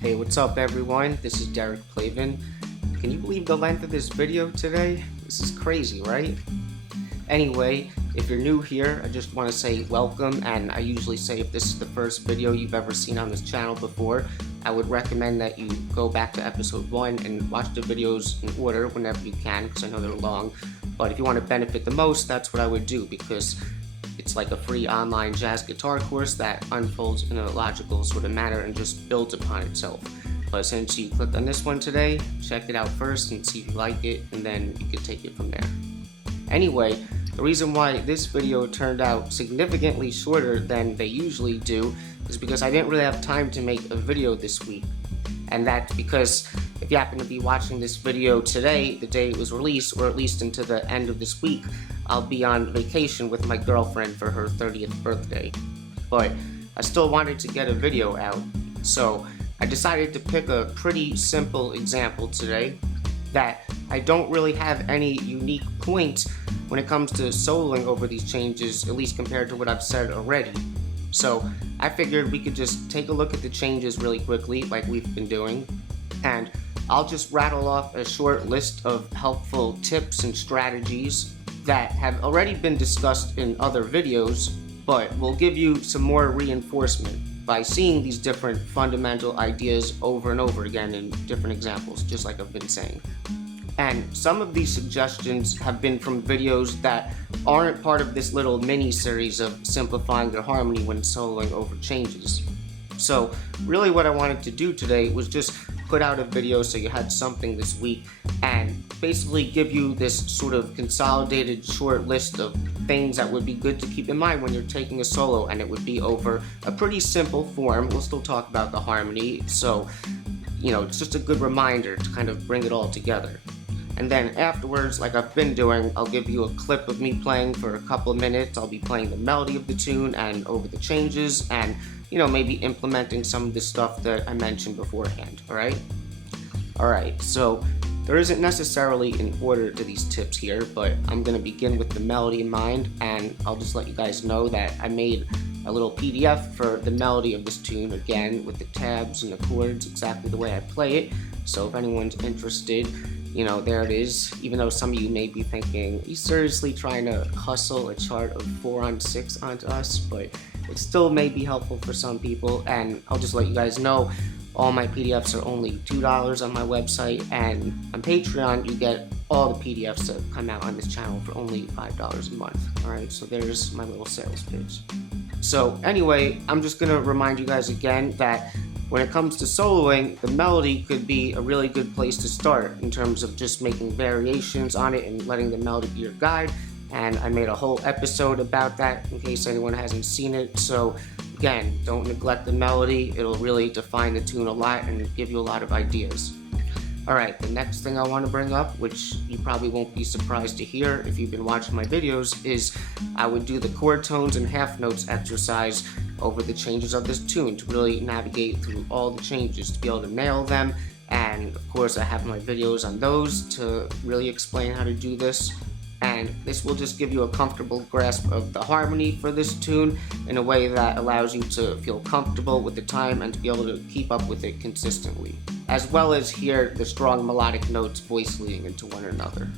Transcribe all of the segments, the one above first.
Hey, what's up everyone? This is Derek Plavin. Can you believe the length of this video today? This is crazy, right? Anyway, if you're new here, I just want to say welcome, and I usually say if this is the first video you've ever seen on this channel before, I would recommend that you go back to episode 1 and watch the videos in order whenever you can, because I know they're long. But if you want to benefit the most, that's what I would do, because it's like a free online jazz guitar course that unfolds in a logical sort of manner and just builds upon itself. But since you clicked on this one today, check it out first and see if you like it, and then you can take it from there. Anyway, the reason why this video turned out significantly shorter than they usually do is because I didn't really have time to make a video this week. And that's because if you happen to be watching this video today, the day it was released, or at least into the end of this week, I'll be on vacation with my girlfriend for her 30th birthday. But I still wanted to get a video out, so I decided to pick a pretty simple example today that I don't really have any unique points when it comes to soloing over these changes, at least compared to what I've said already. So I figured we could just take a look at the changes really quickly, like we've been doing, and I'll just rattle off a short list of helpful tips and strategies that have already been discussed in other videos, but will give you some more reinforcement by seeing these different fundamental ideas over and over again in different examples, just like I've been saying. And some of these suggestions have been from videos that aren't part of this little mini-series of simplifying your harmony when soloing over changes. So really what I wanted to do today was just put out a video so you had something this week and basically give you this sort of consolidated short list of things that would be good to keep in mind when you're taking a solo, and it would be over a pretty simple form. We'll still talk about the harmony, so it's just a good reminder to kind of bring it all together. And then afterwards, like I've been doing, I'll give you a clip of me playing for a couple of minutes. I'll be playing the melody of the tune and over the changes, and maybe implementing some of the stuff that I mentioned beforehand, alright? Alright, so there isn't necessarily an order to these tips here, but I'm going to begin with the melody in mind, and I'll just let you guys know that I made a little PDF for the melody of this tune, again, with the tabs and the chords exactly the way I play it. So if anyone's interested, there it is. Even though some of you may be thinking, are you seriously trying to hustle a chart of 4 on 6 onto us? But it still may be helpful for some people, and I'll just let you guys know all my PDFs are only $2 on my website, and on Patreon you get all the PDFs that come out on this channel for only $5 a month. Alright, so there's my little sales pitch. So anyway, I'm just going to remind you guys again that when it comes to soloing, the melody could be a really good place to start in terms of just making variations on it and letting the melody be your guide. And I made a whole episode about that in case anyone hasn't seen it. So again, don't neglect the melody. It'll really define the tune a lot and give you a lot of ideas. Alright, the next thing I want to bring up, which you probably won't be surprised to hear if you've been watching my videos, is I would do the chord tones and half notes exercise over the changes of this tune to really navigate through all the changes to be able to nail them. And of course I have my videos on those to really explain how to do this. And this will just give you a comfortable grasp of the harmony for this tune in a way that allows you to feel comfortable with the time and to be able to keep up with it consistently, as well as hear the strong melodic notes voice leading into one another.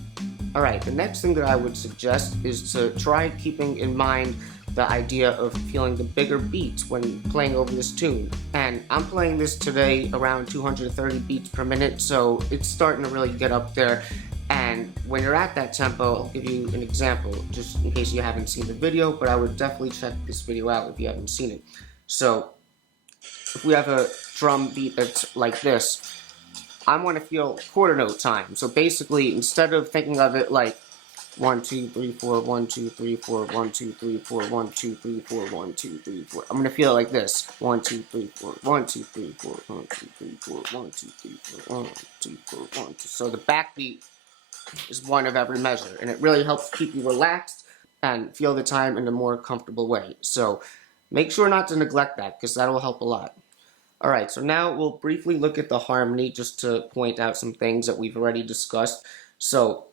Alright, the next thing that I would suggest is to try keeping in mind the idea of feeling the bigger beats when playing over this tune. And I'm playing this today around 230 beats per minute, so it's starting to really get up there. And when you're at that tempo, I'll give you an example, just in case you haven't seen the video, but I would definitely check this video out if you haven't seen it. So, if we have a drum beat that's like this, I want to feel quarter note time. So basically, instead of thinking of it like 1, 2, 3, 4, 1, 2, 3, 4, 1, 2, 3, 4, 1, 2, 3, 4, 1, 2, 3, 4. I'm going to feel it like this. 1, 2, 3, 4, 1, 2, 3, 4, 1, 2, 3, 4, 1, 2, 3, 4, 1, 2, 4, 1, 2. So the backbeat is one of every measure, and it really helps keep you relaxed and feel the time in a more comfortable way. So make sure not to neglect that, because that'll help a lot. Alright, so now we'll briefly look at the harmony just to point out some things that we've already discussed. So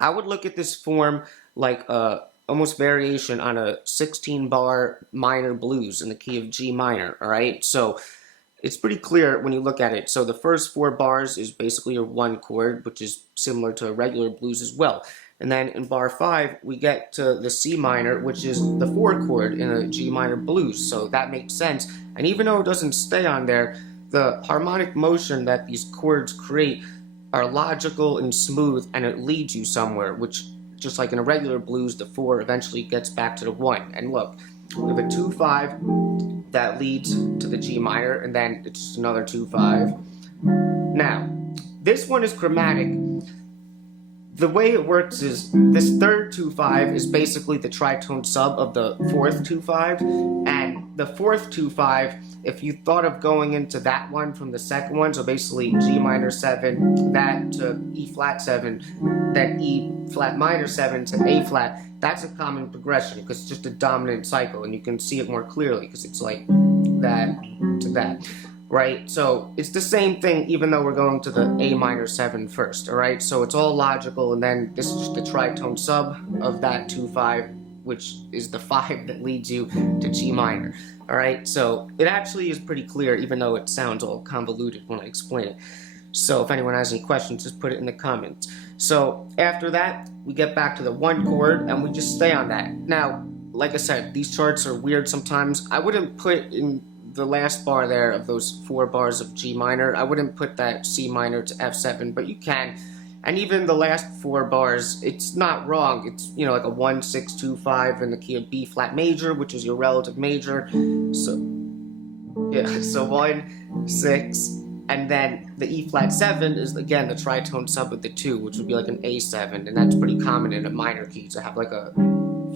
I would look at this form like a almost variation on a 16-bar minor blues in the key of G minor, alright? So it's pretty clear when you look at it. So the first 4 bars is basically your 1 chord, which is similar to regular blues as well. And then in bar 5, we get to the C minor, which is the 4 chord in a G minor blues. So that makes sense. And even though it doesn't stay on there, the harmonic motion that these chords create are logical and smooth, and it leads you somewhere, which, just like in a regular blues, the 4 eventually gets back to the 1. And look, we have a 2-5 that leads to the G minor, and then it's just another 2-5. Now, this one is chromatic. The way it works is this third 2-5 is basically the tritone sub of the fourth 2-5, and the fourth 2-5, if you thought of going into that one from the second one, so basically G minor 7, that to E flat 7, then E flat minor 7 to A flat, that's a common progression because it's just a dominant cycle, and you can see it more clearly because it's like that to that. Right, so it's the same thing even though we're going to the A minor 7 first, alright? So it's all logical, and then this is just the tritone sub of that 2-5, which is the 5 that leads you to G minor, alright? So it actually is pretty clear even though it sounds all convoluted when I explain it. So if anyone has any questions, just put it in the comments. So after that, we get back to the 1 chord and we just stay on that. Now, like I said, these charts are weird sometimes. I wouldn't put in the last bar there of those 4 bars of G minor, I wouldn't put that C minor to F7, but you can. And even the last 4 bars, it's not wrong. It's, you know, like a 1, 6, 2, 5 in the key of B flat major, which is your relative major. So, yeah, so 1, 6, and then the E flat 7 is, again, the tritone sub of the 2, which would be like an A7, and that's pretty common in a minor key to have like a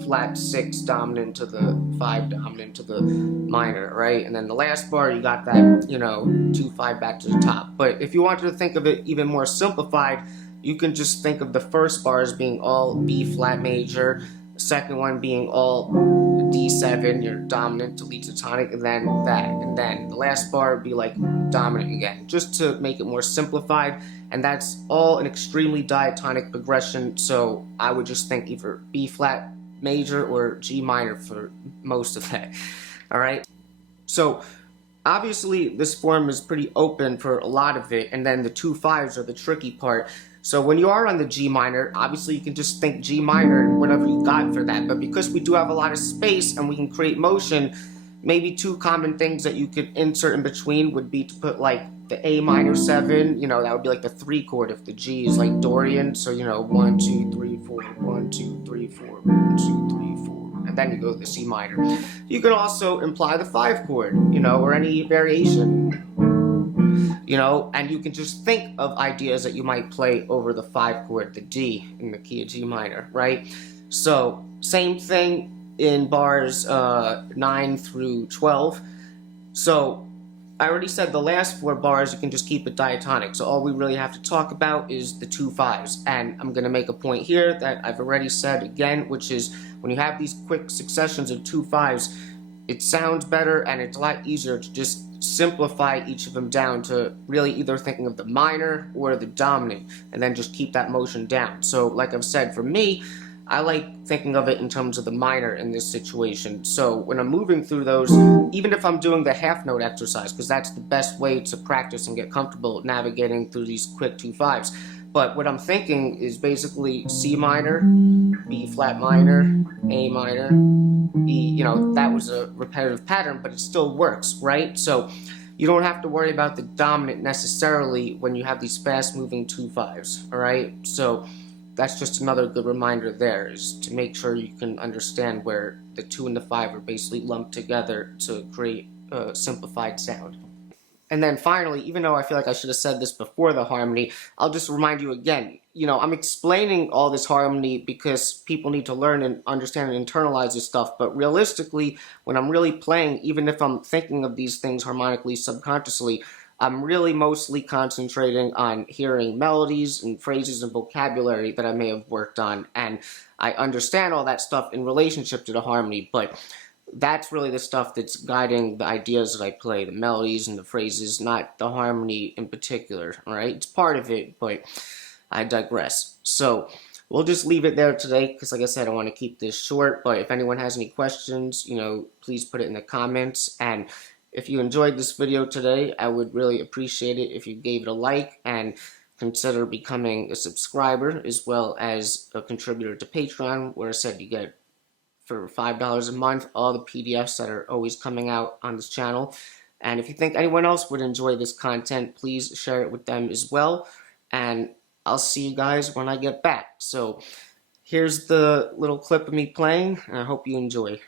flat 6 dominant to the 5 dominant to the minor, right? And then the last bar, you got that, you know, 2-5 back to the top. But if you wanted to think of it even more simplified, you can just think of the first bar as being all B flat major, the second one being all D7, your dominant to lead to tonic, and then that. And then the last bar would be like dominant again, just to make it more simplified. And that's all an extremely diatonic progression, so I would just think either B flat major or G minor for most of that. Alright, so obviously this form is pretty open for a lot of it, and then the 2-5s are the tricky part. So when you are on the G minor, obviously you can just think G minor and whatever you got for that, but because we do have a lot of space and we can create motion, maybe 2 common things that you could insert in between would be to put like the A minor 7, you know, that would be like the 3 chord if the G is like Dorian, so you know, 1, 2, 3, 4, 1, 2, 3, 4, 1, 2, 3, 4, and then you go to the C minor. You can also imply the 5 chord, you know, or any variation, you know, and you can just think of ideas that you might play over the 5 chord, the D in the key of G minor, right? So same thing in bars 9 through 12. So I already said the last 4 bars you can just keep it diatonic, so all we really have to talk about is the 2-5s, and I'm going to make a point here that I've already said again, which is when you have these quick successions of 2-5s, it sounds better and it's a lot easier to just simplify each of them down to really either thinking of the minor or the dominant, and then just keep that motion down. So like I've said, for me, I like thinking of it in terms of the minor in this situation. So when I'm moving through those, even if I'm doing the half note exercise, because that's the best way to practice and get comfortable navigating through these quick 2-5s. But what I'm thinking is basically C minor, B flat minor, A minor, E, you know, that was a repetitive pattern, but it still works, right? So you don't have to worry about the dominant necessarily when you have these fast moving 2-5s, all right? So that's just another good reminder there, is to make sure you can understand where the 2 and the 5 are basically lumped together to create a simplified sound. And then finally, even though I feel like I should have said this before the harmony, I'll just remind you again, you know, I'm explaining all this harmony because people need to learn and understand and internalize this stuff, but realistically, when I'm really playing, even if I'm thinking of these things harmonically subconsciously, I'm really mostly concentrating on hearing melodies and phrases and vocabulary that I may have worked on, and I understand all that stuff in relationship to the harmony, but that's really the stuff that's guiding the ideas that I play, the melodies and the phrases, not the harmony in particular, alright? It's part of it, but I digress. So we'll just leave it there today, because like I said, I want to keep this short, but if anyone has any questions, you know, please put it in the comments, and If you enjoyed this video today, I would really appreciate it if you gave it a like and consider becoming a subscriber as well as a contributor to Patreon, where I said you get for $5 a month all the PDFs that are always coming out on this channel. And if you think anyone else would enjoy this content, please share it with them as well. And I'll see you guys when I get back. So here's the little clip of me playing, and I hope you enjoy.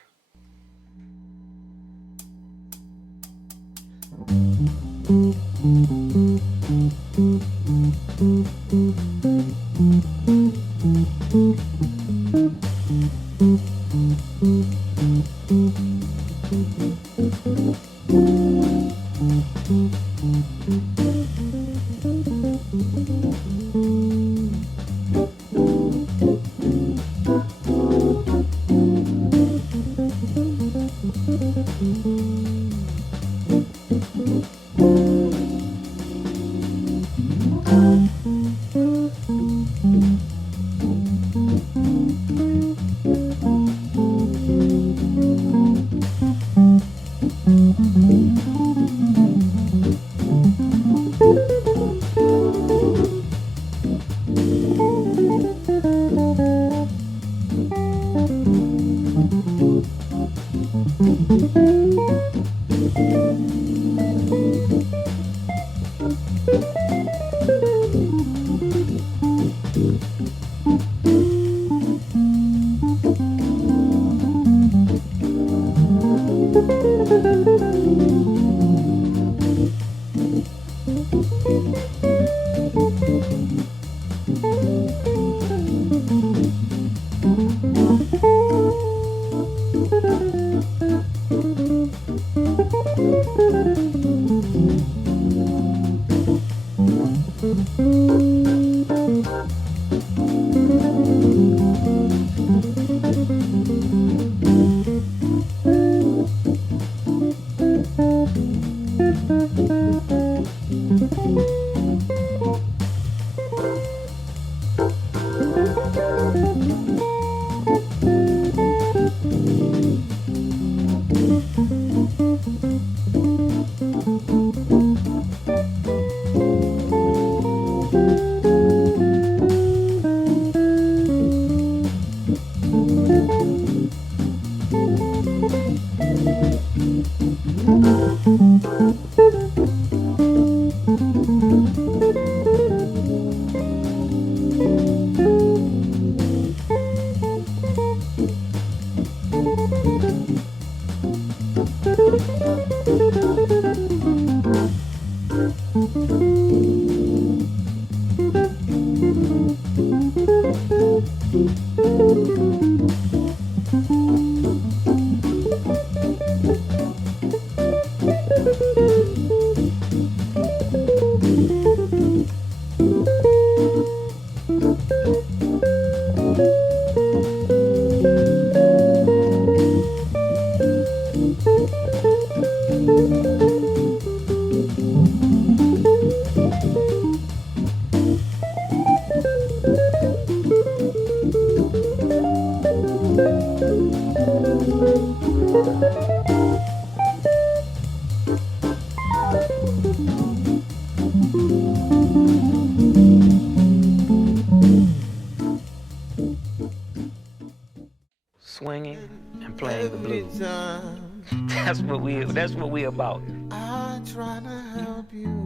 Swinging and playing the blues. That's what we about. I try to help you